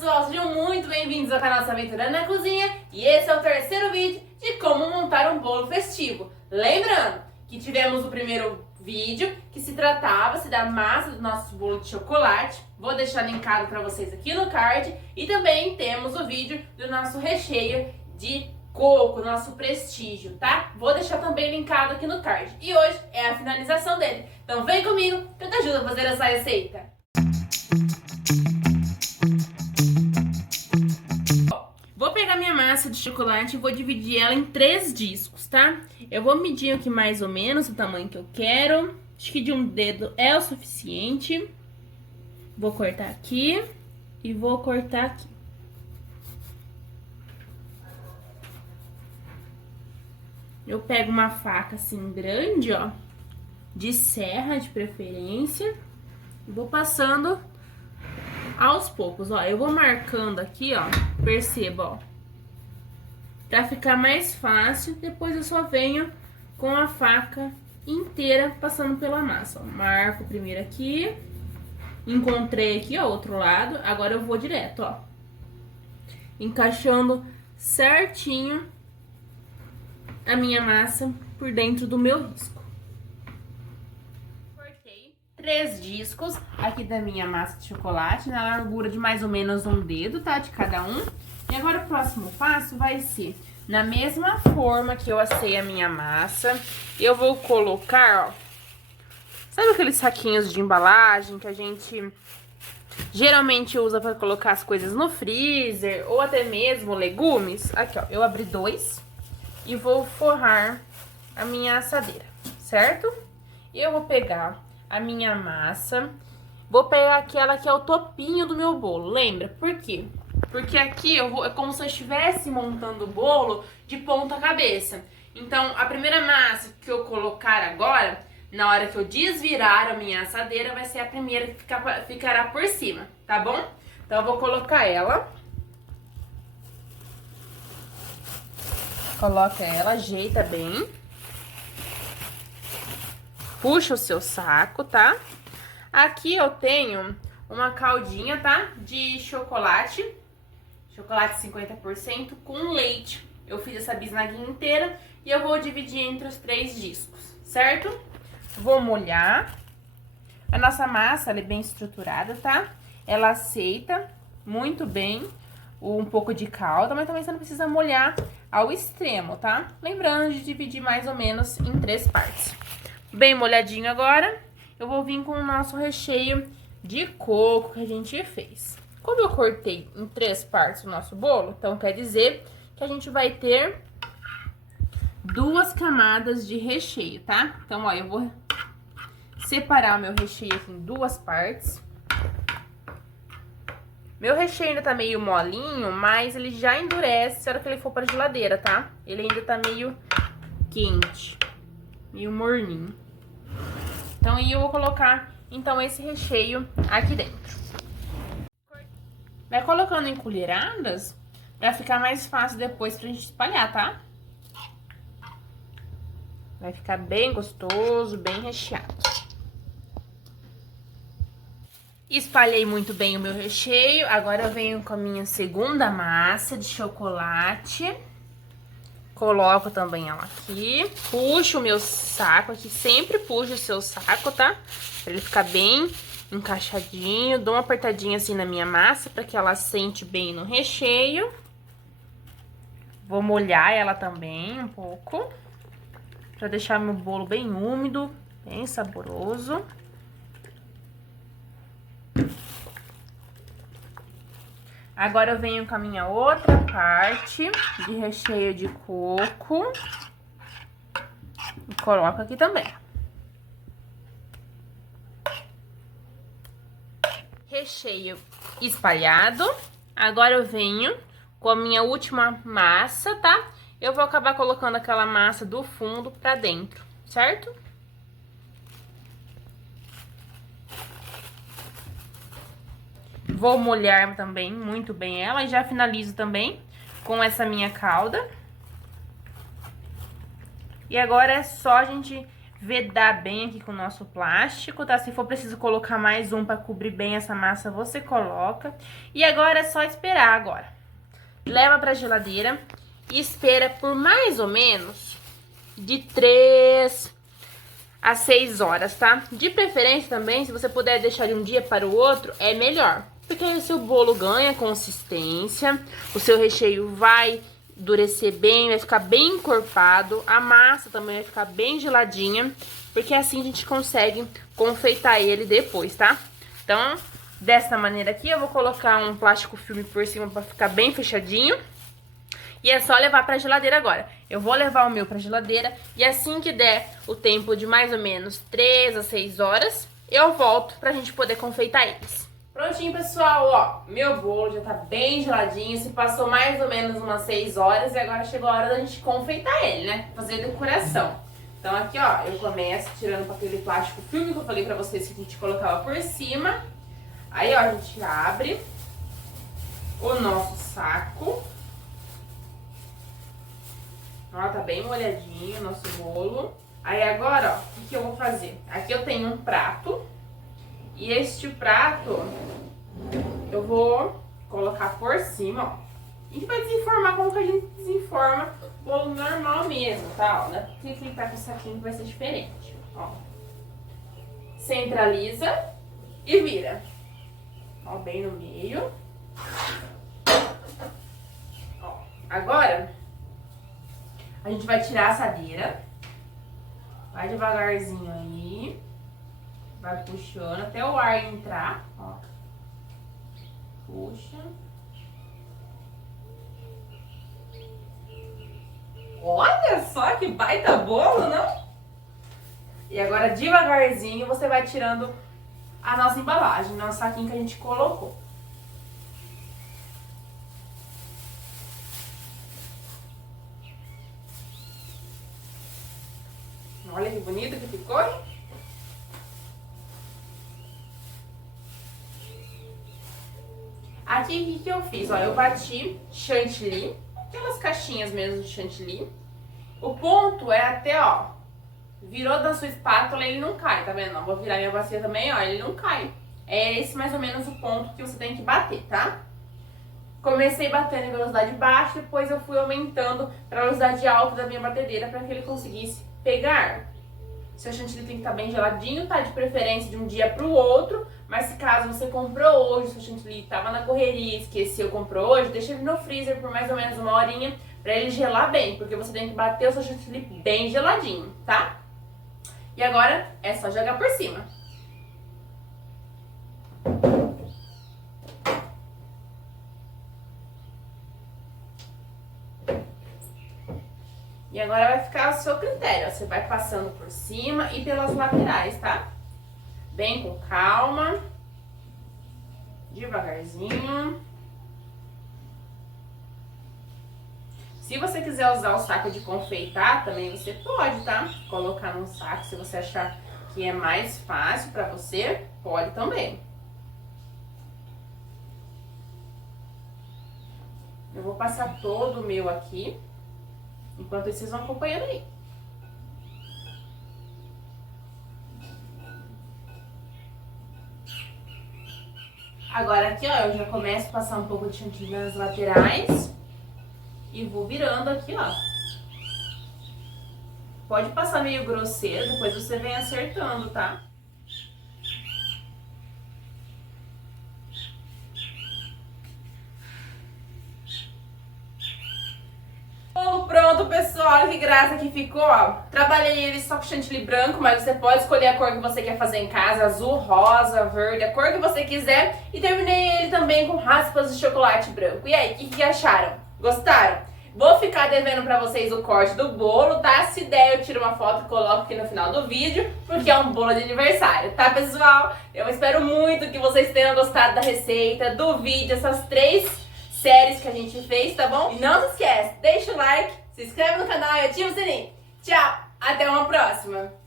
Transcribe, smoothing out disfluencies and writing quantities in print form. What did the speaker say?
pessoal, sejam muito bem-vindos ao canal Aventura na Cozinha e esse é o terceiro vídeo de como montar um bolo festivo. Lembrando que tivemos o primeiro vídeo que se tratava da massa do nosso bolo de chocolate, vou deixar linkado para vocês aqui no card, e também temos o vídeo do nosso recheio de coco, nosso prestígio, tá? Vou deixar também linkado aqui no card. E hoje é a finalização dele, então vem comigo que eu te ajudo a fazer essa receita. Vou pegar minha massa de chocolate e vou dividir ela em 3 discos, tá? Eu vou medir aqui mais ou menos o tamanho que eu quero. Acho que de um dedo é o suficiente. Vou cortar aqui e vou cortar aqui. Eu pego uma faca assim grande, ó, de serra de preferência, e vou passando aos poucos, ó. Eu vou marcando aqui, ó, perceba, ó, pra ficar mais fácil. Depois eu só venho com a faca inteira passando pela massa, ó. Marco primeiro aqui, encontrei aqui, ó, outro lado. Agora eu vou direto, ó, encaixando certinho a minha massa por dentro do meu risco. Cortei 3 discos aqui da minha massa de chocolate, na largura de mais ou menos um dedo, tá? De cada um. E agora o próximo passo vai ser, na mesma forma que eu assei a minha massa, eu vou colocar, ó, sabe aqueles saquinhos de embalagem que a gente geralmente usa para colocar as coisas no freezer, ou até mesmo legumes? Aqui, ó, eu abri 2 e vou forrar a minha assadeira, certo? E eu vou pegar a minha massa, vou pegar aquela que é o topinho do meu bolo, lembra? Por quê? Porque aqui é como se eu estivesse montando o bolo de ponta cabeça. Então, a primeira massa que eu colocar agora, na hora que eu desvirar a minha assadeira, vai ser a primeira que ficará por cima, tá bom? Então, eu vou colocar ela. Coloca ela, ajeita bem. Puxa o seu saco, tá? Aqui eu tenho uma caldinha, tá? De chocolate. Chocolate 50% com leite. Eu fiz essa bisnaguinha inteira e eu vou dividir entre os 3 discos, certo? Vou molhar. A nossa massa, ela é bem estruturada, tá? Ela aceita muito bem um pouco de calda, mas também você não precisa molhar ao extremo, tá? Lembrando de dividir mais ou menos em 3 partes. Bem molhadinho agora, eu vou vir com o nosso recheio de coco que a gente fez. Como eu cortei em 3 partes o nosso bolo, então quer dizer que a gente vai ter 2 camadas de recheio, tá? Então, ó, eu vou separar o meu recheio aqui em 2 partes. Meu recheio ainda tá meio molinho, mas ele já endurece na hora que ele for pra geladeira, tá? Ele ainda tá meio quente, meio morninho. Então, aí eu vou colocar, então, esse recheio aqui dentro. Vai colocando em colheradas pra ficar mais fácil depois pra gente espalhar, tá? Vai ficar bem gostoso, bem recheado. Espalhei muito bem o meu recheio, agora eu venho com a minha segunda massa de chocolate. Coloco também ela aqui, puxo o meu saco aqui, sempre puxo o seu saco, tá? Pra ele ficar bem encaixadinho, dou uma apertadinha assim na minha massa pra que ela assente bem no recheio. Vou molhar ela também um pouco, pra deixar meu bolo bem úmido, bem saboroso. Agora eu venho com a minha outra parte de recheio de coco e coloco aqui também. Recheio espalhado. Agora eu venho com a minha última massa, tá? Eu vou acabar colocando aquela massa do fundo pra dentro, certo? Vou molhar também muito bem ela e já finalizo também com essa minha calda. E agora é só a gente vedar bem aqui com o nosso plástico, tá? Se for preciso colocar mais um pra cobrir bem essa massa, você coloca. E agora é só esperar agora. Leva pra geladeira e espera por mais ou menos de 3 a 6 horas, tá? De preferência também, se você puder deixar de um dia para o outro, é melhor. Porque aí o seu bolo ganha consistência, o seu recheio vai endurecer bem, vai ficar bem encorpado, a massa também vai ficar bem geladinha, porque assim a gente consegue confeitar ele depois, tá? Então, dessa maneira aqui, eu vou colocar um plástico filme por cima pra ficar bem fechadinho. E é só levar pra geladeira agora. Eu vou levar o meu pra geladeira e assim que der o tempo de mais ou menos 3 a 6 horas, eu volto pra gente poder confeitar eles. Prontinho, pessoal, ó, meu bolo já tá bem geladinho, se passou mais ou menos umas 6 horas e agora chegou a hora da gente confeitar ele, né? Fazer a decoração. Então aqui, ó, eu começo tirando com aquele plástico filme que eu falei pra vocês que a gente colocava por cima. Aí, ó, a gente abre o nosso saco. Ó, tá bem molhadinho o nosso bolo. Aí agora, ó, o que eu vou fazer? Aqui eu tenho um prato. E este prato eu vou colocar por cima, ó. A gente vai desenformar como que a gente desenforma bolo normal mesmo, tá? Ó, não é porque ele tá com o saquinho que vai ser diferente, ó. Centraliza e vira. Ó, bem no meio. Ó, agora a gente vai tirar a assadeira. Vai devagarzinho aí. Vai puxando até o ar entrar, ó. Puxa. Olha só que baita bolo, não? E agora devagarzinho você vai tirando a nossa embalagem, nosso saquinho que a gente colocou. Olha que bonito que ficou, hein? Aqui, o que eu fiz? Ó, eu bati chantilly, aquelas caixinhas mesmo de chantilly. O ponto é até, ó, virou da sua espátula, ele não cai, tá vendo? Ó, vou virar minha bacia também, ó, ele não cai. É esse mais ou menos o ponto que você tem que bater, tá? Comecei batendo em velocidade baixa, depois eu fui aumentando para a velocidade alta da minha batedeira para que ele conseguisse pegar. Seu chantilly tem que estar bem geladinho, tá? De preferência de um dia pro outro. Mas se caso você comprou hoje, seu chantilly tava na correria, esqueceu, comprou hoje, deixa ele no freezer por mais ou menos uma horinha pra ele gelar bem. Porque você tem que bater o seu chantilly bem geladinho, tá? E agora é só jogar por cima. E agora vai ficar ao seu critério, ó. Você vai passando por cima e pelas laterais, tá? Bem com calma. Devagarzinho. Se você quiser usar o saco de confeitar, também você pode, tá? Colocar num saco, se você achar que é mais fácil pra você, pode também. Eu vou passar todo o meu aqui. Enquanto isso, vocês vão acompanhando aí. Agora aqui, ó, eu já começo a passar um pouco de chantilly nas laterais. E vou virando aqui, ó. Pode passar meio grosseiro, depois você vem acertando, tá? Pronto, pessoal, olha que graça que ficou, ó. Trabalhei ele só com chantilly branco, mas você pode escolher a cor que você quer fazer em casa, azul, rosa, verde, a cor que você quiser. E terminei ele também com raspas de chocolate branco. E aí, o que acharam? Gostaram? Vou ficar devendo pra vocês o corte do bolo, tá? Se der, eu tiro uma foto e coloco aqui no final do vídeo, porque é um bolo de aniversário, tá, pessoal? Eu espero muito que vocês tenham gostado da receita, do vídeo, essas 3 séries que a gente fez, tá bom? E não se esquece, deixa o like, se inscreve no canal e ativa o sininho. Tchau, até uma próxima!